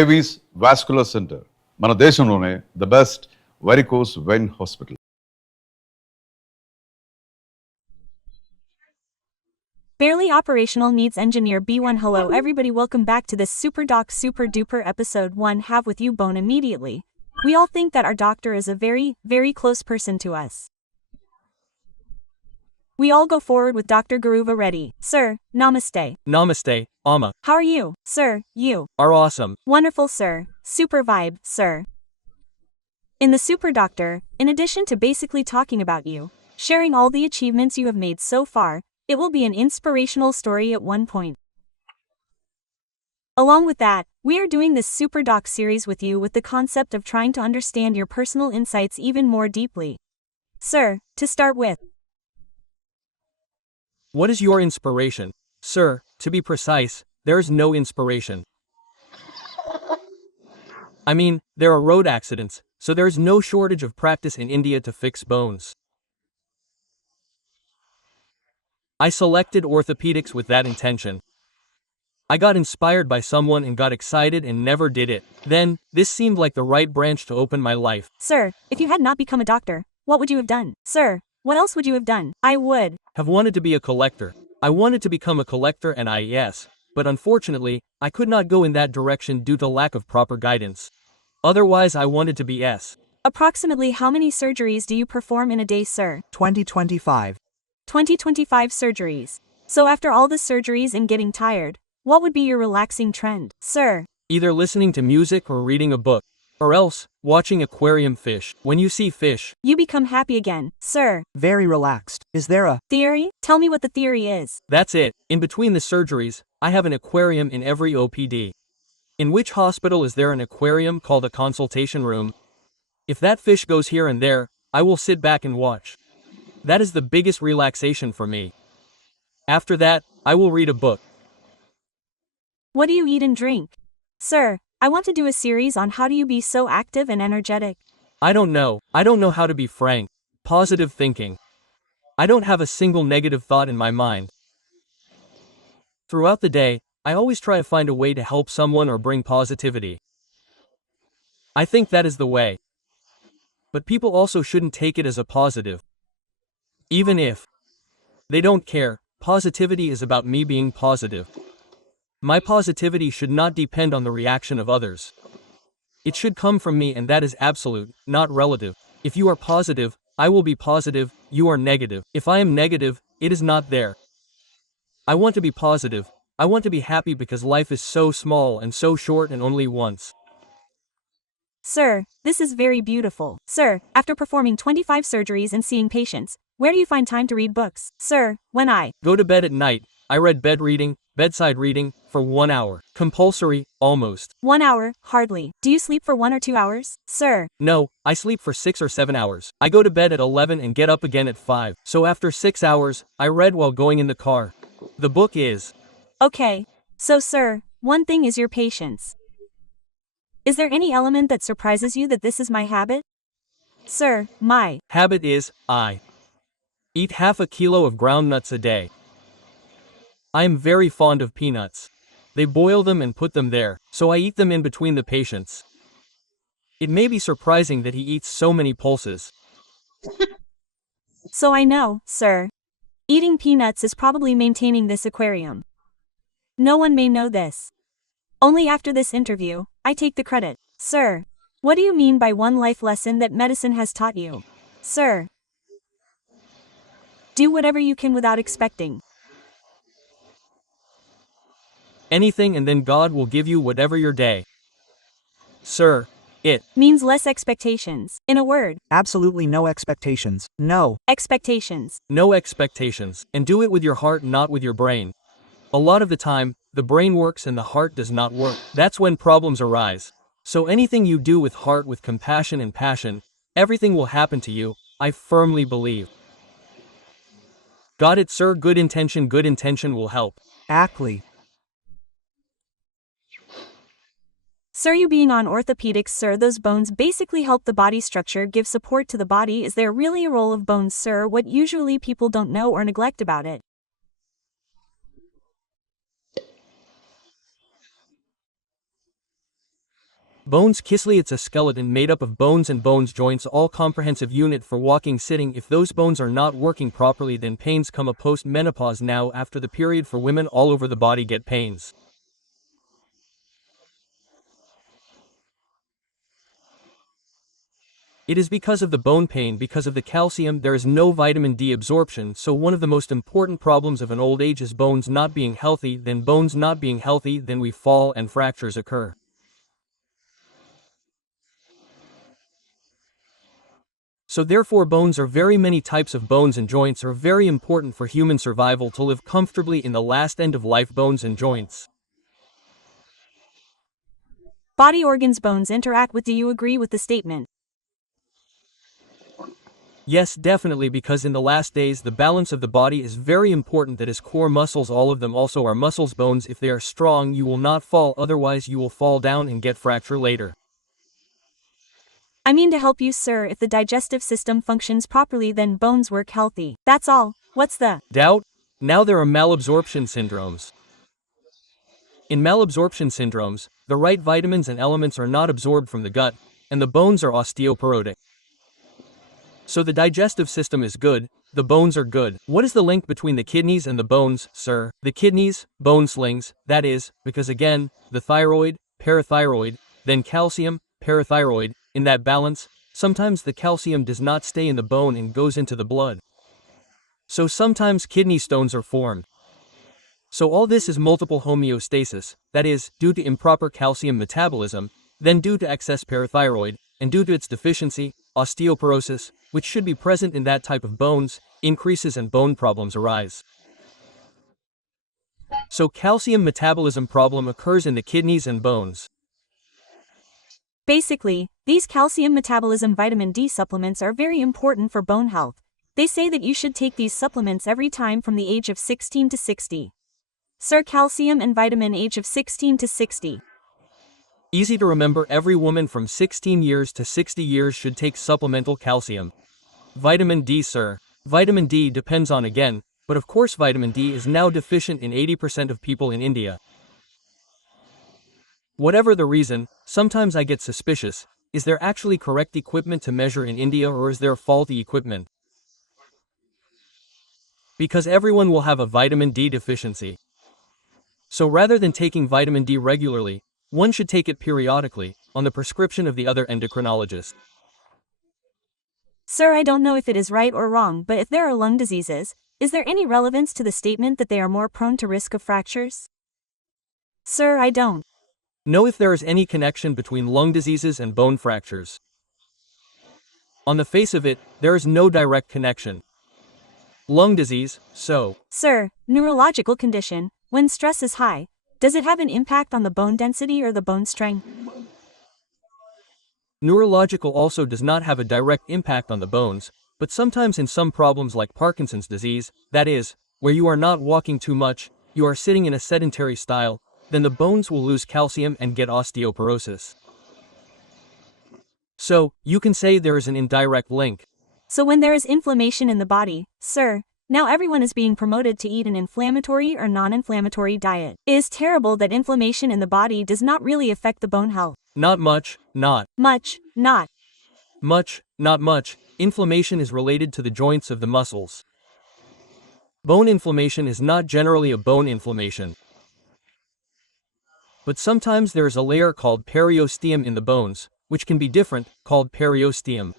Avis vascular centre మన దేశంలోనే the best varicose vein hospital. Barely operational needs engineer B1. Hello everybody, welcome back to this super doc super duper episode 1 have with you bone immediately. We all think that our doctor is a very close person to us. We all go forward with Dr. Gurava Reddy. Sir, namaste. Namaste, Amma. How are you, sir? You Are awesome. wonderful, sir. Super vibe, sir. In the Super Doctor, in addition to basically talking about you, sharing all the achievements you have made so far, it will be an inspirational story at one point. Along with that, we are doing this Super Doc series with you with the concept of trying to understand your personal insights even more deeply. Sir, to start with, What is your inspiration? Sir, to be precise, there is no inspiration. I mean, there are road accidents, so there is no shortage of practice in India to fix bones. I selected orthopedics with that intention. I got inspired by someone and got excited and never did it. Then, this seemed like the right branch to open my life. sir, if you had not become a doctor, what would you have done? Sir, what else would you have done? I would. Have wanted to be a collector. I wanted to become a collector and yes, but unfortunately, I could not go in that direction due to lack of proper guidance. Otherwise I wanted to be S. Approximately how many surgeries do you perform in a day, sir? 2025. 2025 surgeries. So after all the surgeries and getting tired, what would be your relaxing trend? Sir, Either listening to music or reading a book. Or else, watching aquarium fish. When you see fish, you become happy again. Sir, Very relaxed. Is there a theory? Tell me what the theory is. that's it. In between the surgeries, I have an aquarium in every OPD. In which hospital is there an aquarium called a consultation room? If that fish goes here and there, I will sit back and watch. That is the biggest relaxation for me. After that, I will read a book. What do you eat and drink? Sir, I want to do a series on how do you be so active and energetic. I don't know. I don't know how to be frank. Positive thinking. I don't have a single negative thought in my mind. Throughout the day, I always try to find a way to help someone or bring positivity. I think that is the way. But people also shouldn't take it as a positive. Even if they don't care, positivity is about me being positive. My positivity should not depend on the reaction of others. It should come from me, and that is absolute, not relative. If you are positive, I will be positive. You are negative. If I am negative, it is not there. I want to be positive. I want to be happy because life is so small and so short and only once. Sir, this is very beautiful. Sir, after performing 25 surgeries and seeing patients, where do you find time to read books? Sir, when I Go to bed at night, I read bedside reading, for 1 hour. Compulsory, almost. 1 hour, hardly. Do you sleep for 1 or 2 hours? Sir, No, I sleep for 6 or 7 hours. I go to bed at 11 and get up again at 5. So after 6 hours, I read while going in the car. The book is okay. So sir, one thing is your patience. Is there any element that surprises you that this is my habit? Sir, my habit is, I eat half a kilo of ground nuts a day. I am very fond of peanuts. They boil them and put them there, so I eat them in between the patients. It may be surprising that he eats so many pulses. So I know, sir. Eating peanuts is probably maintaining this aquarium. No one may know this. Only after this interview, I take the credit. Sir, what do you mean by one life lesson that medicine has taught you? Sir, do whatever you can without expecting. Anything, and then God will give you whatever your day. Sir, it Means less expectations. In a word, absolutely no expectations? No. expectations. no expectations, and do it with your heart, not with your brain. A lot of the time, the brain works and the heart does not work. That's when problems arise. So anything you do with heart, with compassion and passion, everything will happen to you, I firmly believe. Got it, sir? Good intention will help. Ackley. Sir, you being on orthopedics, sir, those bones basically help the body structure, give support to the body. Is there really a role of bones, sir? What usually people don't know or neglect about it? Bones Kisley, it's a skeleton made up of bones and bones joints, all comprehensive unit for walking sitting. If those bones are not working properly, then pains come a post-menopause. Now after the period for women all over the body get pains. It is because of the bone pain, because of the calcium. There is no vitamin D absorption, so one of the most important problems of an old age is bones not being healthy. Then bones not being healthy, then we fall and fractures occur. So therefore bones are very many types of bones, and joints are very important for human survival to live comfortably in the last end of life. Bones and joints. Body organs bones interact with. Do you agree with the statement? Yes, definitely, because in the last days the balance of the body is very important. That is core muscles, all of them also are muscles. Bones, if they are strong, you will not fall, otherwise you will fall down and get fracture later. I mean to help you, sir. If the digestive system functions properly, then bones work healthy. That's all. What's the doubt? Now there are malabsorption syndromes. In malabsorption syndromes, the right vitamins and elements are not absorbed from the gut, and the bones are osteoporotic. So the digestive system is good, the bones are good. What is the link between the kidneys and the bones, sir? The kidneys, bone slings, that is, because again, the thyroid, parathyroid, then calcium, parathyroid, in that balance, sometimes the calcium does not stay in the bone and goes into the blood. So sometimes kidney stones are formed. So all this is multiple homeostasis, that is, due to improper calcium metabolism, then due to excess parathyroid, and due to its deficiency, osteoporosis, which should be present in that type of bones, increases and bone problems arise. So calcium metabolism problem occurs in the kidneys and bones. Basically, these calcium metabolism vitamin D supplements are very important for bone health. They say that you should take these supplements every time from the age of 16 to 60. Sir, calcium and vitamin age of 16 to 60. Easy to remember, every woman from 16 years to 60 years should take supplemental calcium. Vitamin D, sir. Vitamin D depends on again, but of course vitamin D is now deficient in 80% of people in India. Whatever the reason, sometimes I get suspicious. Is there actually correct equipment to measure in India, or is there faulty equipment? Because everyone will have a vitamin D deficiency. So rather than taking vitamin D regularly, one should take it periodically, on the prescription of the other endocrinologist. Sir, I don't know if it is right or wrong, but if there are lung diseases, is there any relevance to the statement that they are more prone to risk of fractures? Sir, I don't know if there is any connection between lung diseases and bone fractures. On the face of it, there is no direct connection. Lung disease, so. Sir, neurological condition, when stress is high, does it have an impact on the bone density or the bone strength? Neurological also does not have a direct impact on the bones, but sometimes in some problems like Parkinson's disease, that is, where you are not walking too much, you are sitting in a sedentary style, then the bones will lose calcium and get osteoporosis. So, you can say there is an indirect link. So when there is inflammation in the body, sir, now everyone is being promoted to eat an inflammatory or non-inflammatory diet. It is terrible that inflammation in the body does not really affect the bone health. Not much, not much, not much, not much. Inflammation is related to the joints of the muscles. Bone inflammation is not generally a bone inflammation. But sometimes there is a layer called periosteum in the bones, which can be different, called periosteum.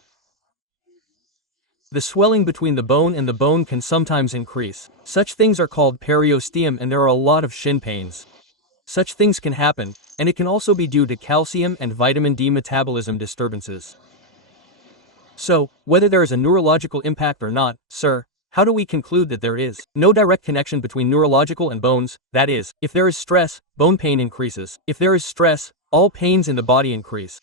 The swelling between the bone and the bone can sometimes increase. Such things are called periosteum, and there are a lot of shin pains. Such things can happen, and it can also be due to calcium and vitamin D metabolism disturbances. So, whether there is a neurological impact or not, sir, how do we conclude that there is no direct connection between neurological and bones? That is, if there is stress, bone pain increases. If there is stress, all pains in the body increase.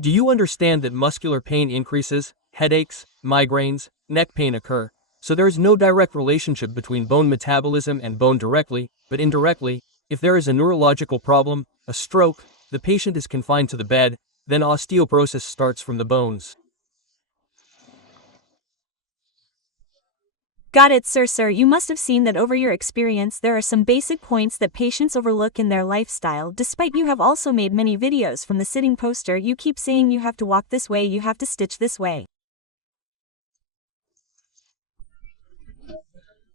Do you understand that muscular pain increases, headaches, migraines, neck pain occur? So there is no direct relationship between bone metabolism and bone directly, but indirectly. If there is a neurological problem, a stroke, the patient is confined to the bed, then osteoporosis starts from the bones. Got it, sir. You must have seen that over your experience there are some basic points that patients overlook in their lifestyle. Despite you have also made many videos from the sitting poster, you keep saying you have to walk this way, you have to stitch this way.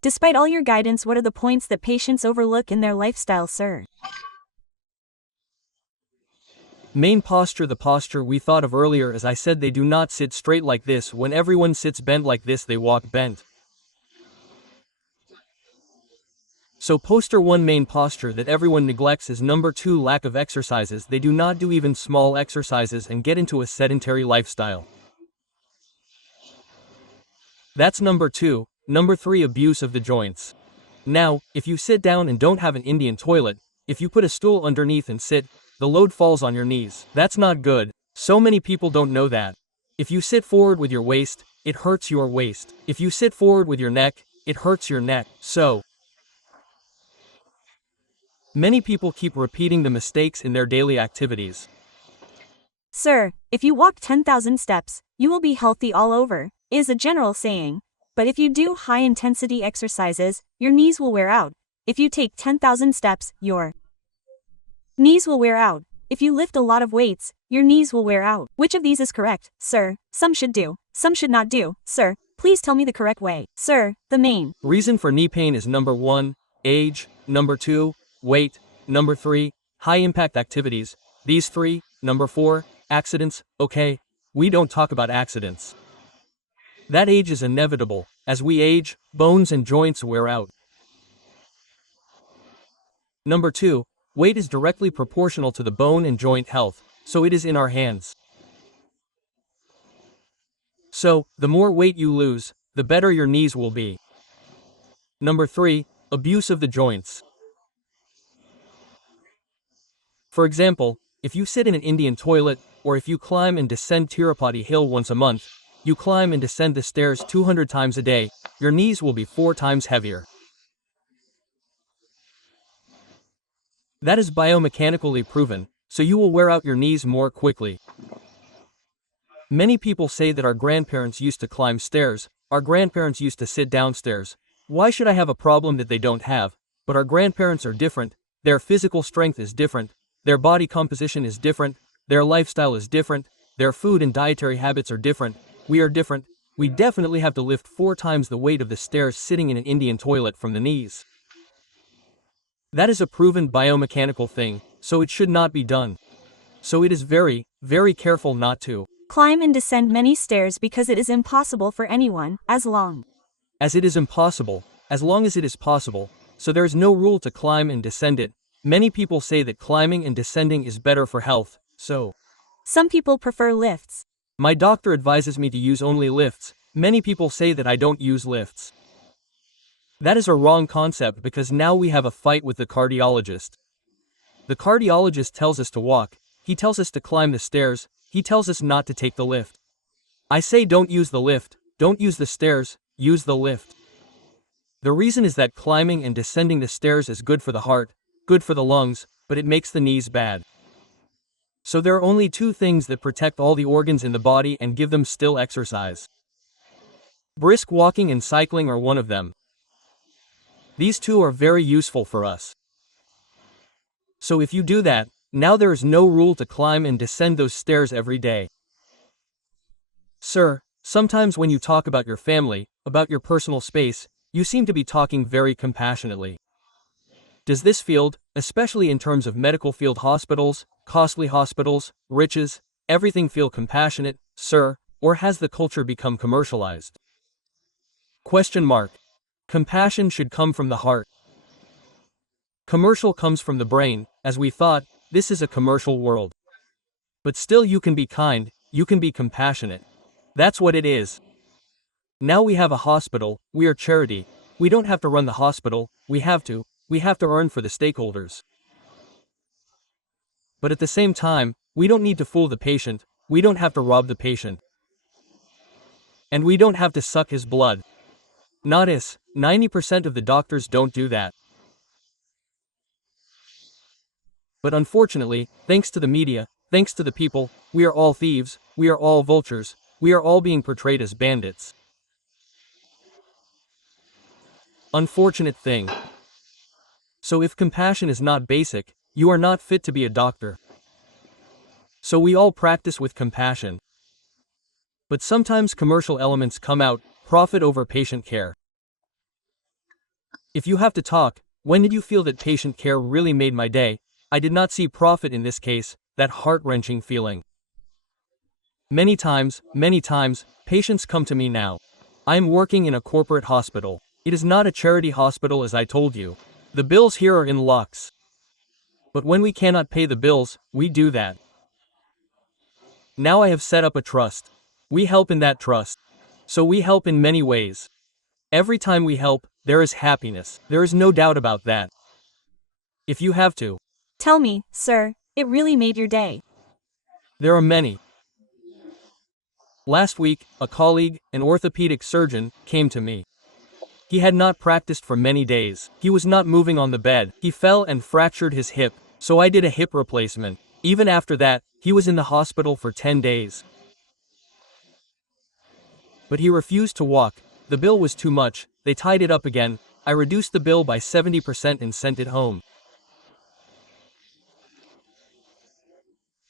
Despite all your guidance, what are the points that patients overlook in their lifestyle, sir? Main posture. The posture we thought of earlier, as I said, they do not sit straight like this. When everyone sits bent like this, they walk bent. So poster 1, main posture that everyone neglects, is number 2, lack of exercises. They do not do even small exercises and get into a sedentary lifestyle. That's number 2. Number 3, abuse of the joints. Now, if you sit down and don't have an Indian toilet, if you put a stool underneath and sit, the load falls on your knees. That's not good. So many people don't know that. If you sit forward with your waist, it hurts your waist. If you sit forward with your neck, it hurts your neck. So many people keep repeating the mistakes in their daily activities. Sir, if you walk 10,000 steps, you will be healthy all over, is a general saying. But if you do high-intensity exercises, your knees will wear out. If you take 10,000 steps, your knees will wear out. If you lift a lot of weights, your knees will wear out. Which of these is correct, sir? Some should do, some should not do. Sir, please tell me the correct way. Sir, the main reason for knee pain is number 1, age, number 2, weight, number 3, high-impact activities, these 3, number 4, accidents. Okay, we don't talk about accidents. That age is inevitable. As we age, bones and joints wear out. Number 2, weight is directly proportional to the bone and joint health, so it is in our hands. So, the more weight you lose, the better your knees will be. Number 3, abuse of the joints. For example, if you sit in an Indian toilet, or if you climb and descend Tirupati Hill once a month, you climb and descend the stairs 200 times a day, your knees will be 4 times heavier. That is biomechanically proven, so you will wear out your knees more quickly. Many people say that our grandparents used to climb stairs, our grandparents used to sit downstairs. Why should I have a problem that they don't have? But our grandparents are different, their physical strength is different, their body composition is different, their lifestyle is different, their food and dietary habits are different, we are different. We definitely have to lift 4 times the weight of the stairs sitting in an Indian toilet from the knees. That is a proven biomechanical thing, so it should not be done. So it is very, very careful not to climb and descend many stairs because it is impossible for anyone, as long as it is impossible, as long as it is possible, so there is no rule to climb and descend it. Many people say that climbing and descending is better for health, so some people prefer lifts. My doctor advises me to use only lifts. Many people say that I don't use lifts. That is a wrong concept because now we have a fight with the cardiologist. The cardiologist tells us to walk, he tells us to climb the stairs, he tells us not to take the lift. I say don't use the lift, don't use the stairs, use the lift. The reason is that climbing and descending the stairs is good for the heart, good for the lungs, but it makes the knees bad. So there are only 2 things that protect all the organs in the body and give them still exercise. Brisk walking and cycling are one of them. These 2 are very useful for us. So if you do that, now there is no rule to climb and descend those stairs every day. Sir, sometimes when you talk about your family, about your personal space, you seem to be talking very compassionately. Does this field, especially in terms of medical field hospitals, costly hospitals, riches, everything feel compassionate, sir, or has the culture become commercialized? Question mark. Compassion should come from the heart. Commercial comes from the brain, as we thought, this is a commercial world. But still you can be kind, you can be compassionate. That's what it is. Now we have a hospital, we are charity. We don't have to run the hospital, we have to earn for the stakeholders. But at the same time, we don't need to fool the patient, we don't have to rob the patient. And we don't have to suck his blood. Not us, 90% of the doctors don't do that. But unfortunately, thanks to the media, thanks to the people, we are all thieves, we are all vultures, we are all being portrayed as bandits. Unfortunate thing. So if compassion is not basic, you are not fit to be a doctor. So we all practice with compassion. But sometimes commercial elements come out, profit over patient care. If you have to talk, when did you feel that patient care really made my day? I did not see profit in this case, that heart-wrenching feeling. Many times, patients come to me now. I am working in a corporate hospital. It is not a charity hospital as I told you. The bills here are in lakhs. But when we cannot pay the bills, we do that. Now I have set up a trust. We help in that trust. So we help in many ways. Every time we help, there is happiness. There is no doubt about that. If you have to. Tell me, sir, it really made your day. There are many. Last week, a colleague, an orthopedic surgeon, came to me. He had not practiced for many days. He was not moving on the bed. He fell and fractured his hip, so I did a hip replacement. Even after that, he was in the hospital for 10 days. But he refused to walk. The bill was too much. They tied it up again. I reduced the bill by 70% and sent it home.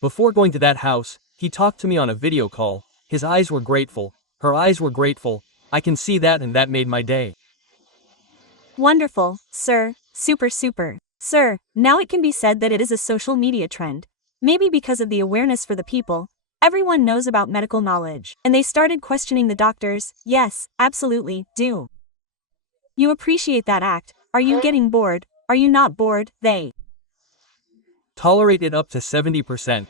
Before going to that house, he talked to me on a video call. His eyes were grateful. Her eyes were grateful. I can see that, and that made my day. Wonderful, sir, super. Sir, now it can be said that it is a social media trend. Maybe because of the awareness for the people, everyone knows about medical knowledge, and they started questioning the doctors. Yes, absolutely, do. You appreciate that act. Are you getting bored? Are you not bored? They Tolerate it up to 70%.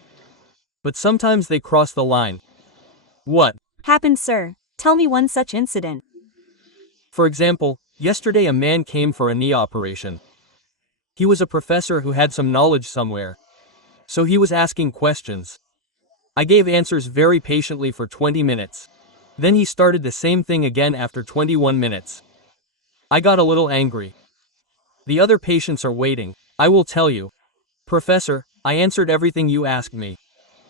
But sometimes they cross the line. What happened, sir? Tell me one such incident. For example, yesterday a man came for a knee operation. He was a professor who had some knowledge somewhere. So he was asking questions. I gave answers very patiently for 20 minutes. Then he started the same thing again after 21 minutes. I got a little angry. The other patients are waiting. I will tell you. Professor, I answered everything you asked me.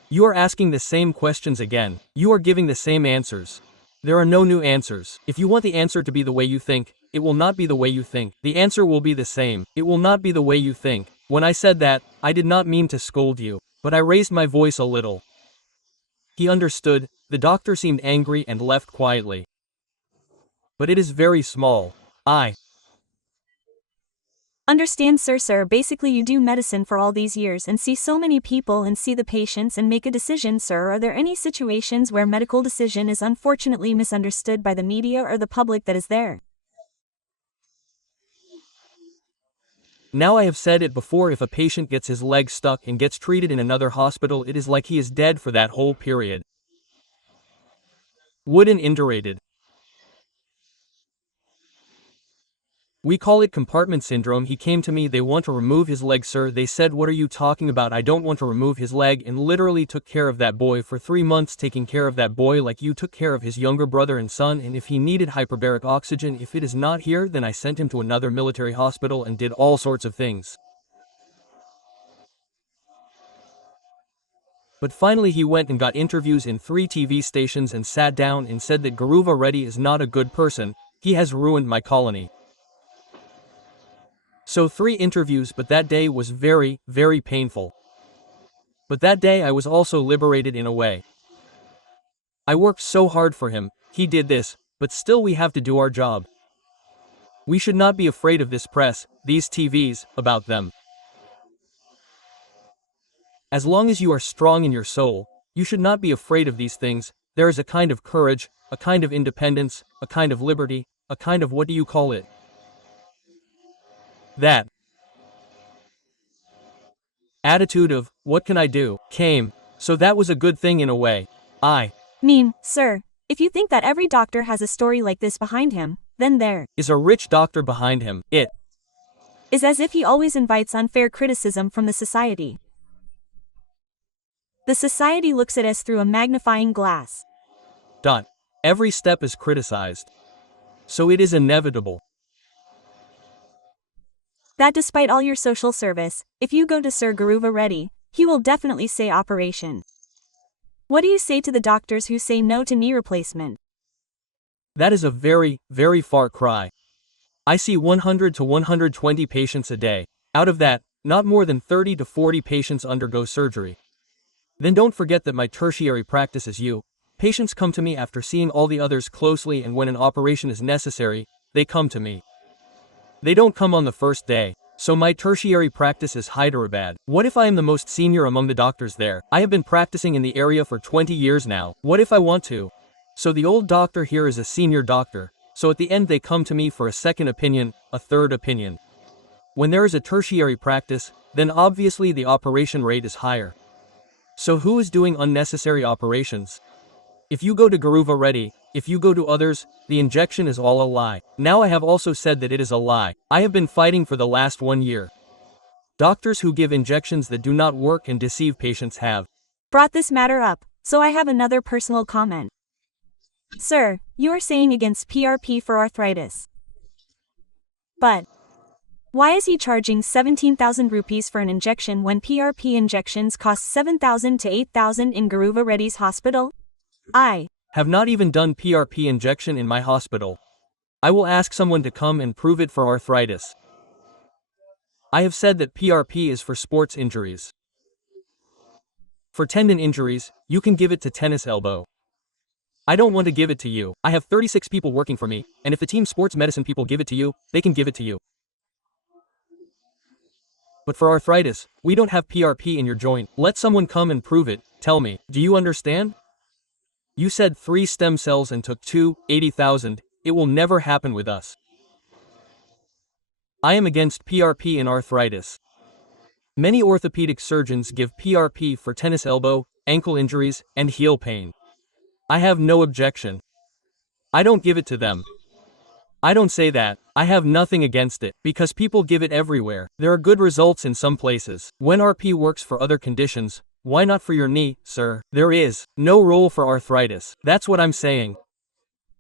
You are asking the same questions again. You are giving the same answers. There are no new answers. If you want the answer to be the way you think, it will not be the way you think. The answer will be the same. It will not be the way you think. When I said that, I did not mean to scold you, but I raised my voice a little. He understood. The doctor seemed angry and left quietly. But it is very small. I Understand, sir, basically you do medicine for all these years and see so many people and see the patients and make a decision, sir. Are there any situations where medical decision is unfortunately misunderstood by the media or the public that is there? Now I have said it before, if a patient gets his leg stuck and gets treated in another hospital, it is like he is dead for that whole period. Wooden indurated. We call it compartment syndrome. He came to me, they want to remove his leg, sir. They said, what are you talking about? I don't want to remove his leg, and literally took care of that boy for 3 months, taking care of that boy like you took care of his younger brother and son, and if he needed hyperbaric oxygen, if it is not here, then I sent him to another military hospital and did all sorts of things. But finally he went and got interviews in 3 TV stations and sat down and said that Gurava Reddy is not a good person, he has ruined my colony. So 3 interviews, but that day was very, very painful. But that day I was also liberated in a way. I worked so hard for him, he did this, but still we have to do our job. We should not be afraid of this press, these TVs, about them. As long as you are strong in your soul, you should not be afraid of these things. There is a kind of courage, a kind of independence, a kind of liberty, a kind of, what do you call it? That attitude of, what can I do, came. So that was a good thing in a way. I Sir, if you think that every doctor has a story like this behind him, then there is a rich doctor behind him. It is as if he always invites unfair criticism from the society. The society looks at us through a magnifying glass. Every step is criticized. So it is inevitable That despite all your social service, if you go to Sir Gurava Reddy, he will definitely say operation. What do you say to the doctors who say no to knee replacement? that is a very, very far cry. I see 100 to 120 patients a day. Out of that, not more than 30 to 40 patients undergo surgery. Then don't forget that my tertiary practice is you. Patients come to me after seeing all the others closely, and when an operation is necessary, they come to me. They don't come on the first day. So my tertiary practice is Hyderabad. What if I am the most senior among the doctors there? I have been practicing in the area for 20 years now. What if I want to? So the old doctor here is a senior doctor. So at the end they come to me for a second opinion, a third opinion. When there is a tertiary practice, then obviously the operation rate is higher. So who is doing unnecessary operations? If you go to Gurava Reddy, if you go to others, the injection is all a lie. Now I have also said that it is a lie. I have been fighting for the last 1 year. Doctors who give injections that do not work and deceive patients have Brought this matter up, so I have another personal comment. Sir, you are saying against PRP for arthritis. But why is he charging 17,000 rupees for an injection when PRP injections cost 7,000 to 8,000 in Gurava Reddy's hospital? I have not even done PRP injection in my hospital. I will ask someone to come and prove it for arthritis. I have said that PRP is for sports injuries. For tendon injuries, you can give it to tennis elbow. I don't want to give it to you. I have 36 people working for me, and if the team sports medicine people give it to you, they can give it to you. But for arthritis, we don't have PRP in your joint. Let someone come and prove it. Tell me, do you understand? You said 3 stem cells and took 2, 80,000. It will never happen with us. I am against PRP in arthritis. Many orthopedic surgeons give PRP for tennis elbow, ankle injuries, and heel pain. I have no objection. I don't give it to them. I don't say that. I have nothing against it, because people give it everywhere. There are good results in some places. When RP works for other conditions, why not for your knee, sir? There is no role for arthritis. That's what I'm saying.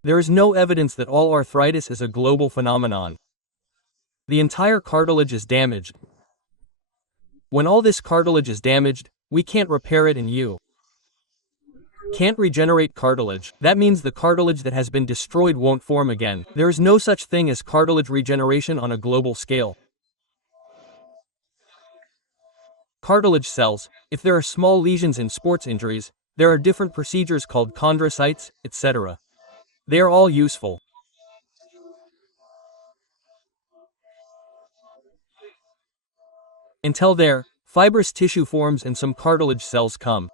There is no evidence that all arthritis is a global phenomenon. The entire cartilage is damaged. When all this cartilage is damaged, we can't repair it, and you can't regenerate cartilage. That means the cartilage that has been destroyed won't form again. There is no such thing as cartilage regeneration on a global scale. Cartilage cells, if there are small lesions in sports injuries, there are different procedures called chondrocytes, etc. They are all useful. Until there, fibrous tissue forms and some cartilage cells come.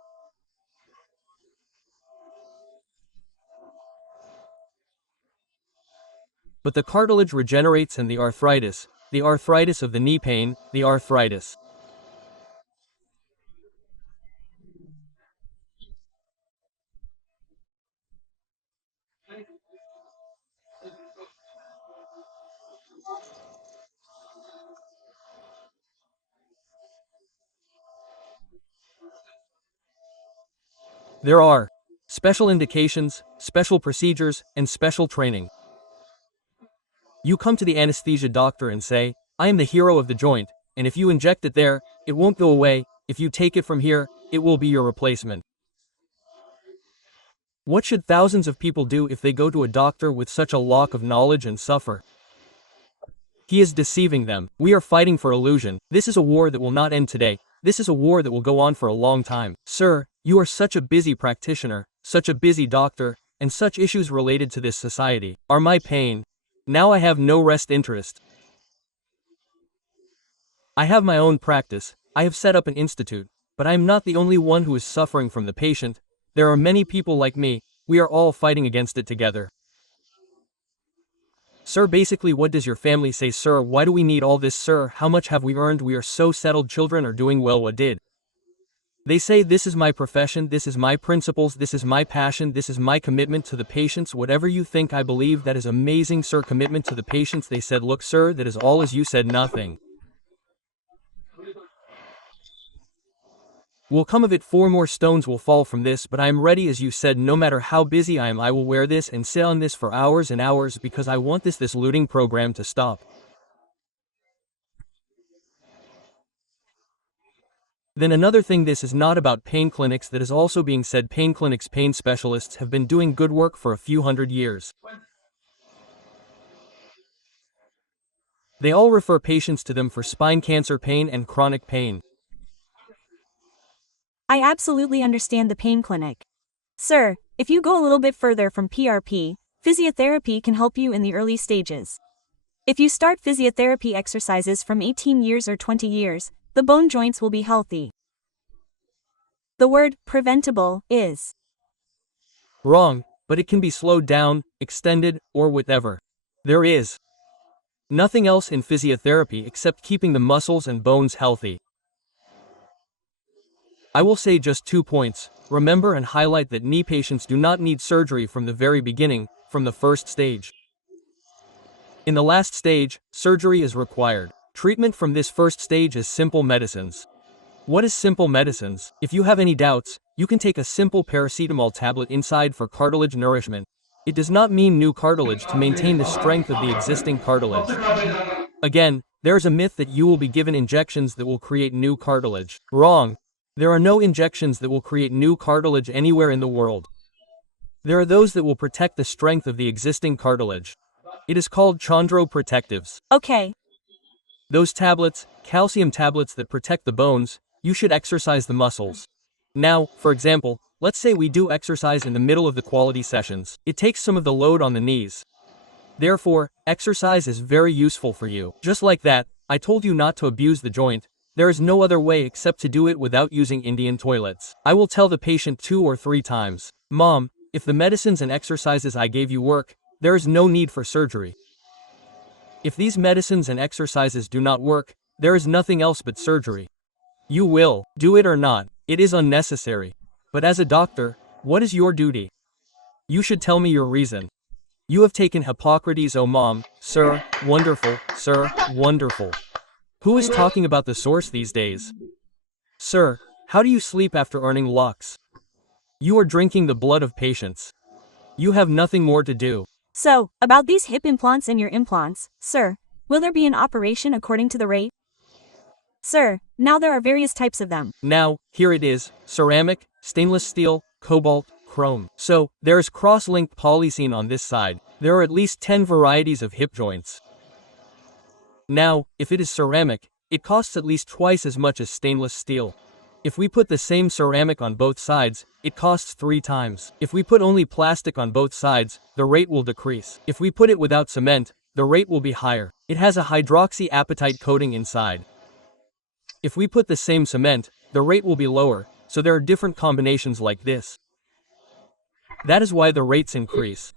But the cartilage regenerates, and the arthritis of the knee pain, the arthritis. There are special indications, special procedures, and special training. You come to the anesthesia doctor and say, I am the hero of the joint, and if you inject it there, it won't go away. If you take it from here, it will be your replacement. What should thousands of people do if they go to a doctor with such a lack of knowledge and suffer? He is deceiving them. We are fighting for illusion. This is a war that will not end today. This is a war that will go on for a long time. Sir, you are such a busy practitioner, such a busy doctor, and such issues related to this society are my pain. Now I have no rest interest. I have my own practice. I have set up an institute, but I am not the only one who is suffering from the patient. There are many people like me. We are all fighting against it together. Sir, basically what does your family say? Sir, why do we need all this? Sir, how much have we earned? We are so settled. Children are doing well. What did they say? This is my profession, this is my principles, this is my passion, this is my commitment to the patients. Whatever you think, I believe that is amazing, sir. Commitment to the patients. They said, look, sir, that is all. As you said, nothing will come of it. 4 more stones will fall from this, but I am ready. As you said, no matter how busy I am, I will wear this and sit on this for hours and hours, because I want this looting program to stop. Then another thing, this is not about pain clinics. That is also being said. Pain clinics, pain specialists have been doing good work for a few hundred years. They all refer patients to them for spine cancer pain and chronic pain. I absolutely understand the pain clinic. Sir, if you go a little bit further from PRP, physiotherapy can help you in the early stages. If you start physiotherapy exercises from 18 years or 20 years, the bone joints will be healthy. The word preventable is Wrong, but it can be slowed down, extended, or whatever. There is nothing else in physiotherapy except keeping the muscles and bones healthy. I will say just 2 points. Remember and highlight that knee patients do not need surgery from the very beginning, from the first stage. In the last stage, surgery is required. Treatment from this first stage is simple medicines. What is simple medicines? If you have any doubts, you can take a simple paracetamol tablet inside for cartilage nourishment. It does not mean new cartilage to maintain the strength of the existing cartilage. Again, there is a myth that you will be given injections that will create new cartilage. Wrong. There are no injections that will create new cartilage anywhere in the world. There are those that will protect the strength of the existing cartilage. It is called chondroprotectives. okay. Those tablets, calcium tablets that protect the bones, you should exercise the muscles. Now, for example, let's say we do exercise in the middle of the quality sessions. It takes some of the load on the knees. Therefore, exercise is very useful for you. Just like that, I told you not to abuse the joint. There is no other way except to do it without using Indian toilets. I will tell the patient 2 or 3 times, Mom, if the medicines and exercises I gave you work, there is no need for surgery. If these medicines and exercises do not work, there is nothing else but surgery. You will do it or not. It is unnecessary. But as a doctor, what is your duty? You should tell me your reason. You have taken Hippocrates, oh mom, sir, wonderful, sir, wonderful. Who is talking about the source these days? Sir, how do you sleep after earning lux? You are drinking the blood of patients. You have nothing more to do. So, about these hip implants and your implants, sir, will there be an operation according to the rate? Sir, now there are various types of them. Now, here it is, ceramic, stainless steel, cobalt, chrome. So, there is cross-linked polycene on this side. There are at least 10 varieties of hip joints. Now, if it is ceramic, it costs at least twice as much as stainless steel. If we put the same ceramic on both sides, it costs 3 times. If we put only plastic on both sides, the rate will decrease. If we put it without cement, the rate will be higher. It has a hydroxyapatite coating inside. If we put the same cement, the rate will be lower, so there are different combinations like this. That is why the rates increase.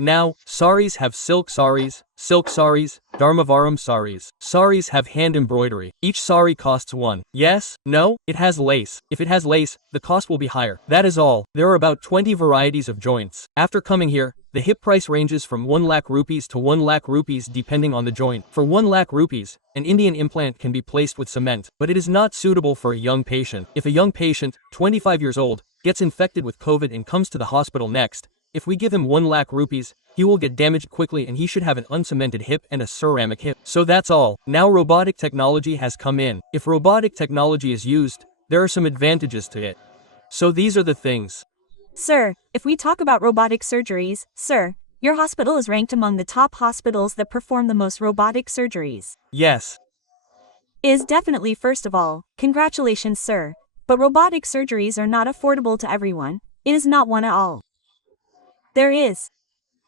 Now, saris have silk saris, dharmavaram saris. Saris have hand embroidery. Each sari costs 1. Yes? No? It has lace. If it has lace, the cost will be higher. That is all. There are about 20 varieties of joints. After coming here, the hip price ranges from 1 lakh rupees to 1 lakh rupees depending on the joint. For 1 lakh rupees, an Indian implant can be placed with cement, but it is not suitable for a young patient. If a young patient, 25 years old, gets infected with COVID and comes to the hospital next, if we give him 1 lakh rupees, he will get damaged quickly and he should have an uncemented hip and a ceramic hip. So that's all. Now robotic technology has come in. If robotic technology is used, there are some advantages to it. So these are the things. Sir, if we talk about robotic surgeries, sir, your hospital is ranked among the top hospitals that perform the most robotic surgeries. Yes. Is definitely first of all, congratulations sir, but robotic surgeries are not affordable to everyone, it is not one at all. There is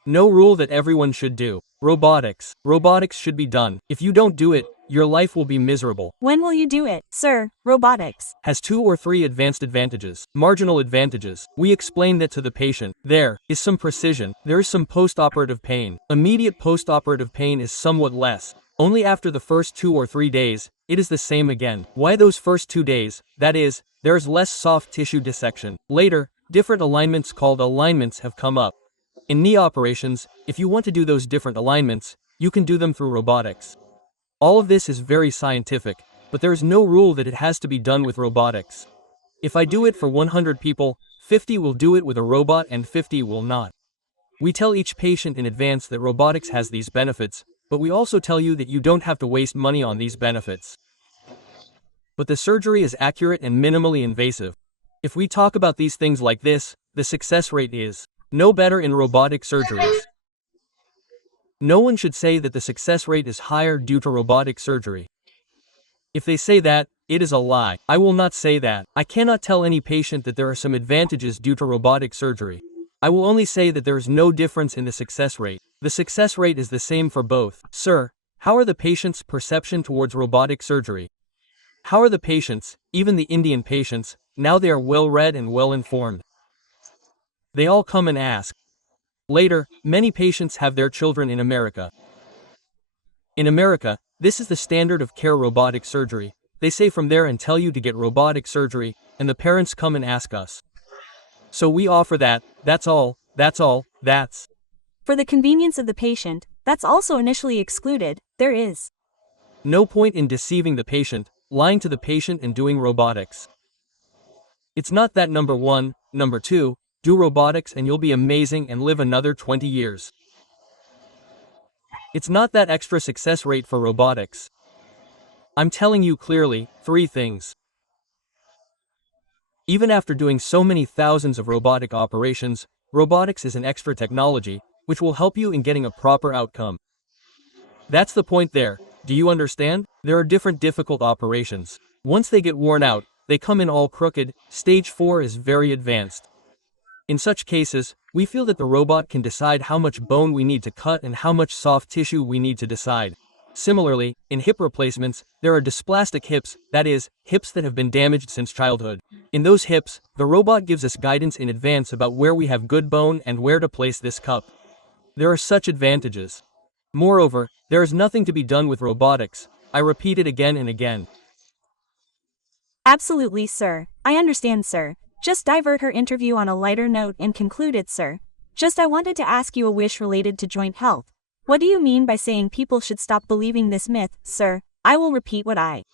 no rule that everyone should do. Robotics. Robotics should be done. If you don't do it, your life will be miserable. When will you do it, sir? Robotics has 2 or 3 advanced advantages. Marginal advantages. We explain that to the patient. There is some precision. There is some post-operative pain. Immediate post-operative pain is somewhat less. Only after the first 2 or 3 days, it is the same again. Why those first 2 days? That is, there is less soft tissue dissection. Later, different alignments called alignments have come up. In knee operations, if you want to do those different alignments, you can do them through robotics. All of this is very scientific, but there is no rule that it has to be done with robotics. If I do it for 100 people, 50 will do it with a robot and 50 will not. We tell each patient in advance that robotics has these benefits, but we also tell you that you don't have to waste money on these benefits. But the surgery is accurate and minimally invasive. If we talk about these things like this, the success rate is no better in robotic surgeries. No one should say that the success rate is higher due to robotic surgery. If they say that, it is a lie. I will not say that. I cannot tell any patient that there are some advantages due to robotic surgery. I will only say that there is no difference in the success rate. The success rate is the same for both. Sir, how are the patients' perception towards robotic surgery? How are the patients, even the Indian patients, now they are well-read and well-informed? They all come and ask. Later, many patients have their children in America. In America, this is the standard of care robotic surgery. They say from there and tell you to get robotic surgery, and the parents come and ask us. So we offer that, that's all. For the convenience of the patient, that's also initially excluded. There is No point in deceiving the patient, lying to the patient and doing robotics. It's not that number one, number two, do robotics and you'll be amazing and live another 20 years. It's not that extra success rate for robotics. I'm telling you clearly, 3 things. Even after doing so many thousands of robotic operations, robotics is an extra technology, which will help you in getting a proper outcome. That's the point there. Do you understand? There are different difficult operations. Once they get worn out, they come in all crooked. Stage 4 is very advanced. In such cases, we feel that the robot can decide how much bone we need to cut and how much soft tissue we need to decide. Similarly, in hip replacements, there are dysplastic hips, that is, hips that have been damaged since childhood. In those hips, the robot gives us guidance in advance about where we have good bone and where to place this cup. There are such advantages. Moreover, there is nothing to be done with robotics. I repeat it again and again. absolutely, sir. I understand, sir. Just divert her interview on a lighter note and conclude it, sir. I wanted to ask you a wish related to joint health. What do you mean by saying people should stop believing this myth, sir? I will repeat what I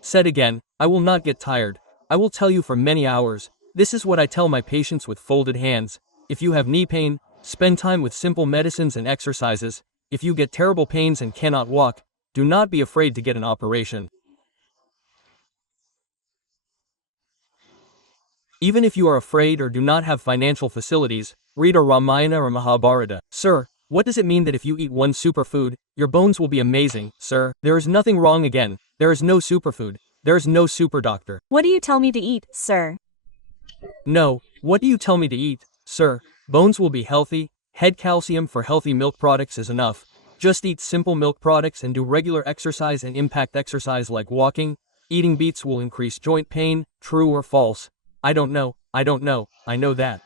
Said again, I will not get tired. I will tell you for many hours. This is what I tell my patients with folded hands. If you have knee pain, spend time with simple medicines and exercises. If you get terrible pains and cannot walk, do not be afraid to get an operation. Even if you are afraid or do not have financial facilities, read a Ramayana or Mahabharata. Sir, what does it mean that if you eat one superfood, your bones will be amazing? Sir, there is nothing wrong again. There is no superfood. There is no super doctor. What do you tell me to eat, sir? No, what do you tell me to eat, sir? Bones will be healthy. Head calcium for healthy milk products is enough. Just eat simple milk products and do regular exercise and impact exercise like walking. Eating beets will increase joint pain, true or false? I don't know, I know that.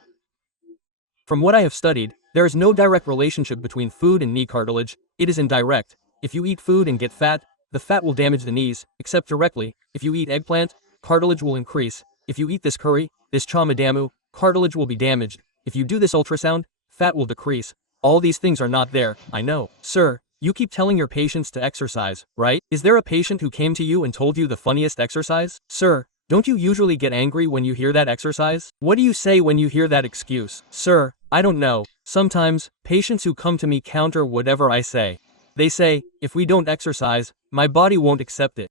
From what I have studied, there is no direct relationship between food and knee cartilage. It is indirect. If you eat food and get fat, the fat will damage the knees, except directly. If you eat eggplant, cartilage will increase. If you eat this curry, this chamadamu, cartilage will be damaged. If you do this ultrasound, fat will decrease. All these things are not there, I know. Sir, you keep telling your patients to exercise, right? Is there a patient who came to you and told you the funniest exercise? Sir, don't you usually get angry when you hear that exercise? What do you say when you hear that excuse? Sir, I don't know. Sometimes, patients who come to me counter whatever I say. They say, if we don't exercise, my body won't accept it.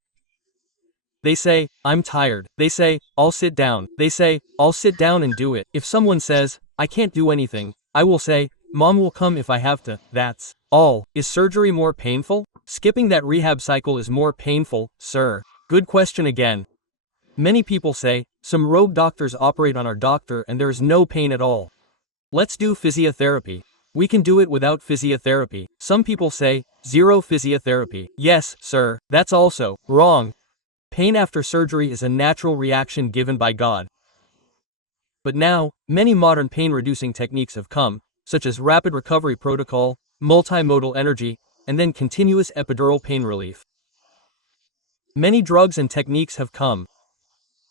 They say, I'm tired. They say, I'll sit down. They say, I'll sit down and do it. If someone says, I can't do anything, I will say, Mom will come if I have to. That's all. Is surgery more painful? Skipping that rehab cycle is more painful, sir. Good question again. Many people say, some rogue doctors operate on our doctor and there is no pain at all. Let's do physiotherapy. We can do it without physiotherapy. Some people say, zero physiotherapy. Yes, sir, that's also wrong. Pain after surgery is a natural reaction given by God. But now, many modern pain-reducing techniques have come, such as rapid recovery protocol, multimodal energy, and then continuous epidural pain relief. Many drugs and techniques have come.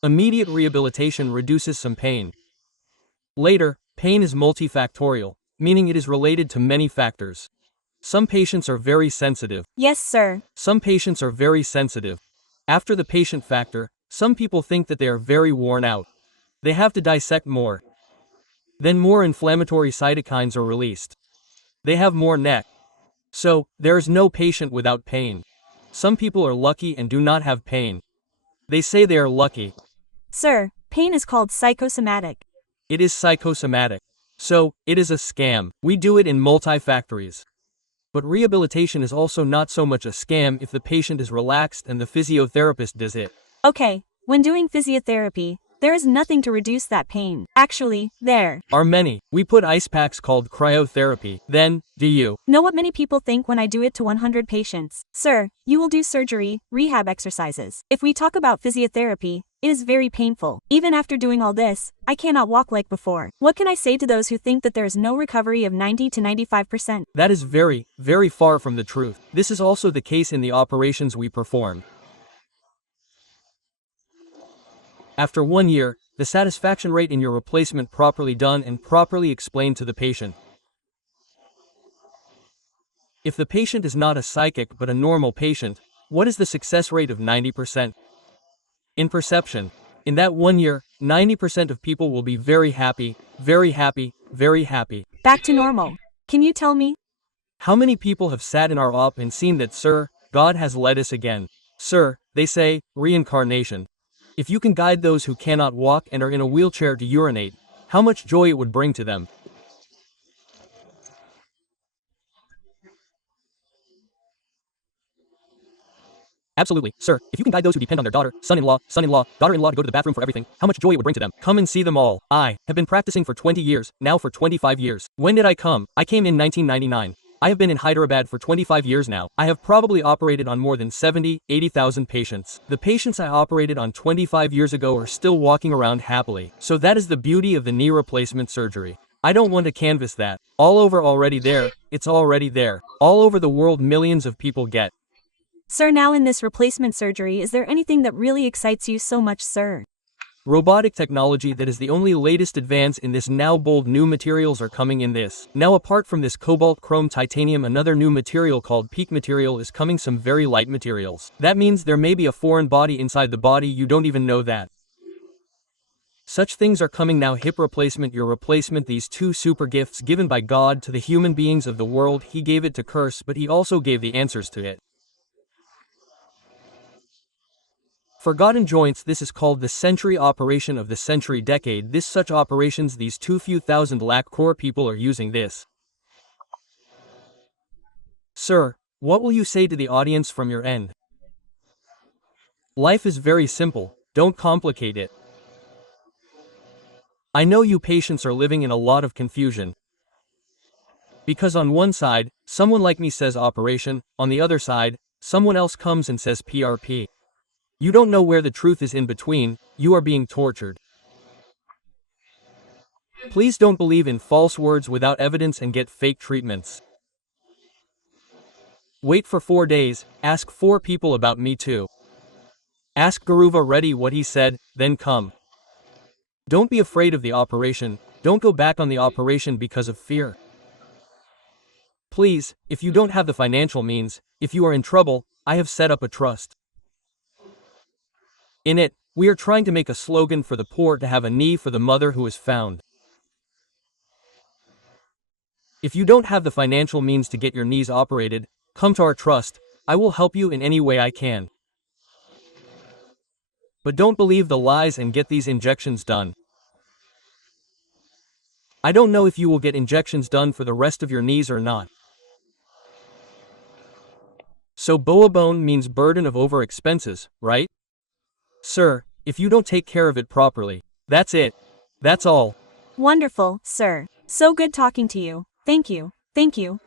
Immediate rehabilitation reduces some pain. Later, pain is multifactorial, meaning it is related to many factors. Some patients are very sensitive. Yes, sir. Some patients are very sensitive. After the patient factor, some people think that they are very worn out. They have to dissect more. Then more inflammatory cytokines are released. They have more neck. So, there is no patient without pain. Some people are lucky and do not have pain. They say they are lucky. Sir, pain is called psychosomatic. It is psychosomatic. So, it is a scam. We do it in multi-factories. But rehabilitation is also not so much a scam if the patient is relaxed and the physiotherapist does it. Okay, when doing physiotherapy, there is nothing to reduce that pain. Actually, there Are many. We put ice packs called cryotherapy. Then, do you? know what many people think when I do it to 100 patients. Sir, you will do surgery, rehab exercises. If we talk about physiotherapy, it is very painful. Even after doing all this, I cannot walk like before. What can I say to those who think that there is no recovery of 90 to 95%? That is very, very far from the truth. This is also the case in the operations we perform. After 1 year, the satisfaction rate in your replacement properly done and properly explained to the patient. If the patient is not a psychic but a normal patient, what is the success rate of 90%? In perception, in that 1 year, 90% of people will be very happy, very happy, very happy. Back to normal. Can you tell me? How many people have sat in our op and seen that, sir, God has led us again? Sir, they say, reincarnation. If you can guide those who cannot walk and are in a wheelchair to urinate, how much joy it would bring to them. Absolutely, sir. If you can guide those who depend on their daughter, son-in-law, daughter-in-law to go to the bathroom for everything, how much joy it would bring to them. Come and see them all. I have been practicing for 20 years, now for 25 years. When did I come? I came in 1999. I have been in Hyderabad for 25 years now. I have probably operated on more than 70, 80,000 patients. The patients I operated on 25 years ago are still walking around happily. So that is the beauty of the knee replacement surgery. I don't want to canvas that. All over already there, it's already there. All over the world millions of people get. Sir, now in this replacement surgery, is there anything that really excites you so much, sir? Robotic technology that is the only latest advance in this. Now bold new materials are coming in this. Now apart from this cobalt chrome titanium, another new material called peak material is coming, some very light materials. That means there may be a foreign body inside the body, you don't even know that. Such things are coming now. Hip replacement, your replacement, these two super gifts given by God to the human beings of the world. He gave it to curse, but he also gave the answers to it. Forgotten joints, this is called the century operation of the century decade. This such operations, these too few thousand lakh crore people are using this. Sir, what will you say to the audience from your end? Life is very simple, don't complicate it. I know you patients are living in a lot of confusion. Because on one side, someone like me says operation, on the other side, someone else comes and says PRP. You don't know where the truth is. In between, you are being tortured. Please don't believe in false words without evidence and get fake treatments. Wait for 4 days, ask 4 people about me too. Ask Gurava Reddy what he said, then come. Don't be afraid of the operation, don't go back on the operation because of fear. Please, if you don't have the financial means, if you are in trouble, I have set up a trust. In it, we are trying to make a slogan for the poor to have a knee for the mother who is found. If you don't have the financial means to get your knees operated, come to our trust, I will help you in any way I can. But don't believe the lies and get these injections done. I don't know if you will get injections done for the rest of your knees or not. So boa bone means burden of over expenses, right? Sir, if you don't take care of it properly, that's it. That's all. Wonderful, sir. So good talking to you. Thank you. Thank you.